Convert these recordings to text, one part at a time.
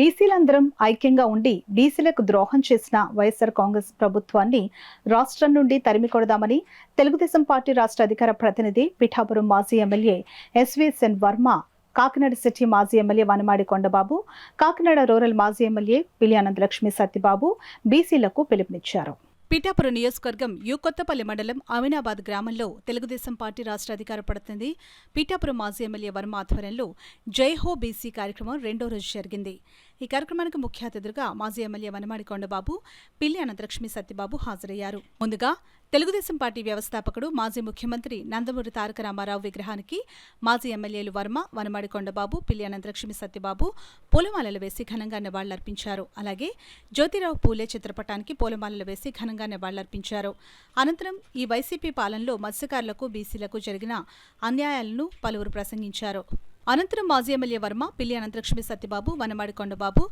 బీసీలందరం ఐక్యంగా ఉండి బీసీలకు ద్రోహం చేసిన వైఎస్ఆర్ కాంగ్రెస్ ప్రభుత్వాన్ని రాష్ట్రం నుండి తరిమికొడదామని తెలుగుదేశం పార్టీ రాష్ట్ర అధికార ప్రతినిధి పిఠాపురం మాజీ MLA SVSN Varma, Kakinada city మాజీ ఎమ్మెల్యే వనమాడి కొండబాబు, కాకినాడ రూరల్ మాజీ ఎమ్మెల్యే పిల్లి అనంతలక్ష్మి సత్యబాబు బీసీలకు పిలుపునిచ్చారు. పిఠాపురం నియోజకవర్గం యు కొత్తపల్లి మండలం అమీనాబాద్ గ్రామంలో తెలుగుదేశం పార్టీ రాష్ట్ర అధికార ప్రతినిధి పిఠాపురం మాజీ ఎమ్మెల్యే వర్మ ఆధ్వర్యంలో జై హో బీసీ కార్యక్రమం రెండో రోజు జరిగింది. ఈ కార్యక్రమానికి ముఖ్య అతిథులుగా మాజీ ఎమ్మెల్యే వనమాడి కొండబాబు, పిల్లి అనంతలక్ష్మి సత్యబాబు హాజరయ్యారు. ముందుగా తెలుగుదేశం పార్టీ వ్యవస్థాపకుడు మాజీ ముఖ్యమంత్రి నందమూరి తారక రామారావు విగ్రహానికి మాజీ ఎమ్మెల్యేలు వర్మ, వనమాడి కొండబాబు, పిల్లి అనంతలక్ష్మి సత్యబాబు పూలమాలలు వేసి ఘనంగా నివాళులర్పించారు. అలాగే జ్యోతిరావు పూలే చిత్రపటానికి పూలమాలలు వేసి ఘనంగా నివాళులర్పించారు. అనంతరం ఈ వైసీపీ పాలనలో మత్స్యకారులకు, బీసీలకు జరిగిన అన్యాయాలను పలువురు ప్రసంగించారు. అనంతరం మాజీ ఎమ్మెల్యే వర్మ, పిల్లి అనంతలక్ష్మి సత్యబాబు, వనమాడి కొండబాబు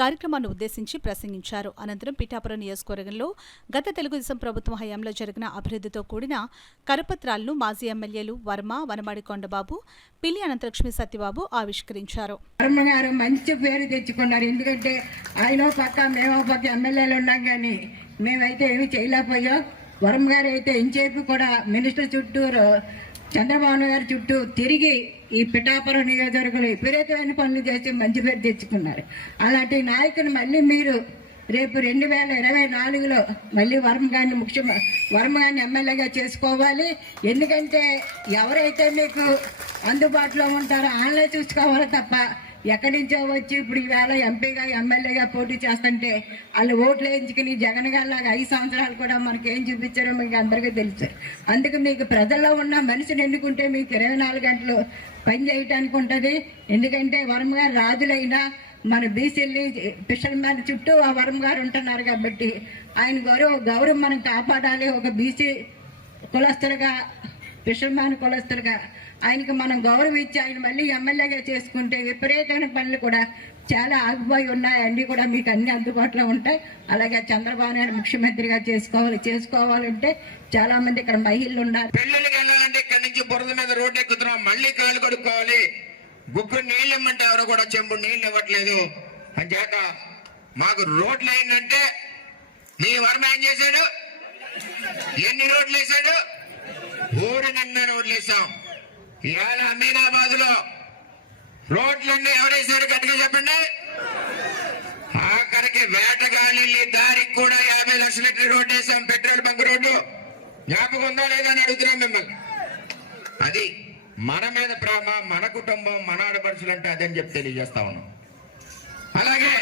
కార్యక్రమాన్ని ఉద్దేశించి ప్రసంగించారు. అనంతరం పిఠాపురం నియోజకవర్గంలో గత తెలుగుదేశం ప్రభుత్వం హయాంలో జరిగిన అభివృద్ధితో కూడిన కరపత్రాలను మాజీ ఎమ్మెల్యేలు వర్మ, వనమాడి కొండబాబు, పిల్లి అనంతలక్ష్మి సత్యబాబు ఆవిష్కరించారు. మంచి పేరు తెచ్చుకున్నారు. ఎందుకంటే ఆయన పక్క మేము పక్క ఎమ్మెల్యేలు ఉన్నాం, కానీ మేమైతే ఏమి చేయలేకపోయాం. వర్మ గారు అయితే ఇంచేపు కూడా మినిస్టర్ చుట్టూరు, చంద్రబాబు గారి చుట్టూ తిరిగి ఈ పిఠాపురం నియోజకవర్గంలో విపరీతమైన పనులు చేసి మంచి పేరు తెచ్చుకున్నారు. అలాంటి నాయకుని మళ్ళీ మీరు రేపు 2024లో మళ్ళీ వర్మ గారిని ఎమ్మెల్యేగా చేసుకోవాలి. ఎందుకంటే ఎవరైతే మీకు అందుబాటులో ఉంటారో వాళ్ళే చూసుకోవాలి తప్ప ఎక్కడి నుంచో వచ్చి ఇప్పుడు ఈవేళ ఎంపీగా, ఎమ్మెల్యేగా పోటీ చేస్తుంటే వాళ్ళు ఓట్లు వేయించుకుని జగన్ గారిలాగా 5 సంవత్సరాలు కూడా మనకి ఏం చూపించారో మీకు అందరికీ తెలుసు. అందుకు మీకు ప్రజల్లో ఉన్న మనిషిని ఎన్నుకుంటే మీకు 24 గంటలు పని చేయటానికి ఉంటుంది. ఎందుకంటే వర్మ గారు రాజులైనా మన బీసీల్ని ఫిషర్మెన్ చుట్టూ ఆ వర్మ గారు ఉంటున్నారు కాబట్టి ఆయన గౌరవం మనం కాపాడాలి. ఒక బీసీ కులస్తులుగా, ఫిషర్మెన్ కులస్తులుగా ఆయనకి మనం గౌరవం ఇచ్చి ఆయన మళ్ళీ ఎమ్మెల్యేగా చేసుకుంటే విపరీతమైన పనులు కూడా చాలా ఆగిపోయి ఉన్నాయి. అన్నీ కూడా మీకు అన్ని అందుబాటులో ఉంటాయి. అలాగే చంద్రబాబు నాయుడు ముఖ్యమంత్రిగా చేసుకోవాలంటే చాలా మంది ఇక్కడ మహిళలు ఉన్నారు. పెళ్లికి వెళ్ళాలంటే ఇక్కడ నుంచి బురద మీద రోడ్డు ఎక్కుతున్నాం, మళ్ళీ కాళ్ళు కడుక్కోవాలి. గుగ్గురు నీళ్ళు ఇమ్మంటే ఎవరు కూడా చెంబుడు నీళ్ళు ఇవ్వట్లేదు. అని చేత మాకు రోడ్లు అయిందంటే నీ వర్మ ఏం చేశాడు? ఎన్ని రోడ్లు వేసాడు? ఊరు నిన్న రోడ్లు వేసాం. ఇవాళ అమీనాబాద్ లో రోడ్లన్నీ ఎవరేసారు గట్టిగా చెప్పండి. ఆఖరికి వేటగాలి దారికి కూడా 50 లక్షల లీటర్ రోడ్డు వేసాం. పెట్రోల్ బంక్ రోడ్డు జ్ఞాపకం ఉందా లేదా అని అడుగుతున్నాం మిమ్మల్ని. అది మన మీద ప్రేమ, మన కుటుంబం, మన ఆడపడుచులు అంటే అదని చెప్పి తెలియజేస్తా ఉన్నాం. అలాగే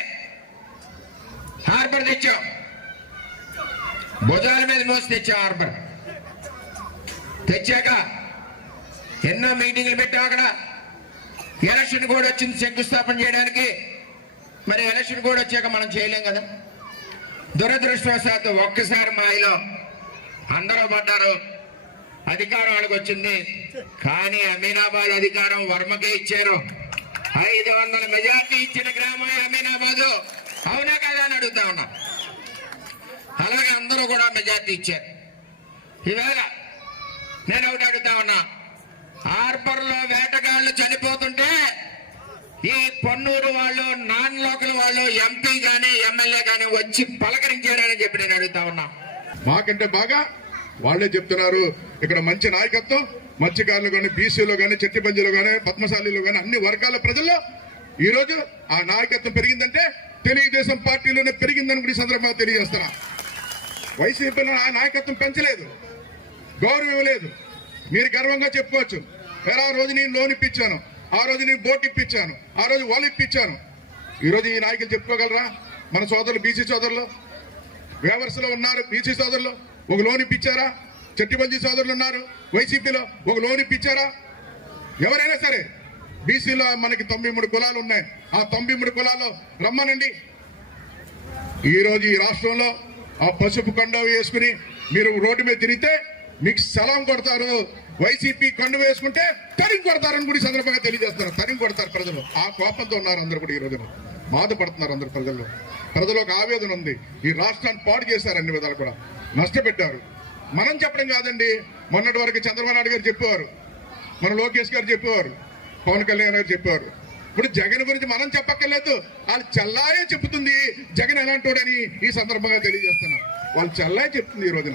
హార్బర్ తెచ్చాం, భుజాల మీద మోసి తెచ్చాం. హార్బర్ తెచ్చాక ఎన్నో మీటింగ్లు పెట్టాం. అక్కడ ఎలక్షన్ కూడా వచ్చింది శంకుస్థాపన చేయడానికి. మరి ఎలక్షన్ కూడా వచ్చాక మనం చేయలేం కదా. దురదృష్టవశాత్తు ఒక్కసారి మాయలో అందరూ పడ్డారు, అధికారం వాళ్ళకి వచ్చింది. కానీ అమీనాబాద్ అధికారం వర్మకే ఇచ్చారు. 500 మెజార్టీ ఇచ్చిన గ్రామం అమీనాబాద్. అవునా కదా అని అడుగుతా ఉన్నా. అలాగే అందరూ కూడా మెజార్టీ ఇచ్చారు. ఈవేళ నేను ఒకటి అడుగుతా ఉన్నా, హార్బర్ లో వేటగాళ్ళు చనిపోతుంటే ఈ పొన్నూరు వాళ్ళు, నాన్ లోకల్ వాళ్ళు, ఎంపీ గానీ ఎమ్మెల్యే గానీ వచ్చి పలకరించారని చెప్పి నేను అడుగుతా ఉన్నా. మాకంటే బాగా వాళ్లే చెప్తున్నారు. ఇక్కడ మంచి నాయకత్వం మత్స్యకారులు కానీ, బీసీలో కానీ, చెట్టిబంజీలో కానీ, పద్మశాలిలో కానీ అన్ని వర్గాల ప్రజల్లో ఈ రోజు ఆ నాయకత్వం పెరిగిందంటే తెలుగుదేశం పార్టీలోనే పెరిగిందని కూడా ఈ సందర్భంగా తెలియజేస్తున్నా. వైసీపీలో ఆ నాయకత్వం పెంచలేదు, గౌరవం ఇవ్వలేదు. మీరు గర్వంగా చెప్పుకోవచ్చు, ఆ రోజు నేను లోన్ ఇప్పించాను, ఆ రోజు నేను బోట్ ఇప్పించాను, ఆ రోజు వాళ్ళు ఇప్పించాను. ఈరోజు ఈ నాయకులు చెప్పుకోగలరా? మన సోదరులు, బీసీ సోదరులు వేవర్స్ లో ఉన్నారు, బీసీ సోదరులు ఒక లోన్ ఇప్పించారా? చెట్టిబంజీ సోదరులు ఉన్నారు వైసీపీలో, ఒక లోన్ ఇప్పించారా? ఎవరైనా సరే బీసీలో మనకి 93 కులాలు ఉన్నాయి. ఆ 93 కులాల్లో రమ్మనండి. ఈరోజు ఈ రాష్ట్రంలో ఆ పసుపు కండ వేసుకుని మీరు రోడ్డు మీద తిరిగితే మీకు సలాం కొడతారు. వైసీపీ కండు వేసుకుంటే తరిగి కొడతారని కూడా సందర్భంగా తెలియజేస్తారు. తరిగి కొడతారు ప్రజలు. ఆ కోపంతో ఉన్నారు అందరు కూడా. ఈ రోజున బాధపడుతున్నారు అందరు ప్రజలు ఒక ఆవేదన ఉంది. ఈ రాష్ట్రాన్ని పాడు చేశారు, అన్ని విధాలు కూడా నష్టపెట్టారు. మనం చెప్పడం కాదండి, మొన్నటి వరకు చంద్రబాబు నాయుడు గారు చెప్పేవారు, మన లోకేష్ గారు చెప్పేవారు, పవన్ కళ్యాణ్ గారు చెప్పేవారు. ఇప్పుడు జగన్ గురించి మనం చెప్పక్కర్లేదు, వాళ్ళు చెల్లాయే చెప్తుంది జగన్ ఎలాంటోడని ఈ సందర్భంగా తెలియజేస్తున్నాం. వాళ్ళు చెల్లాయే చెప్తుంది ఈ రోజున.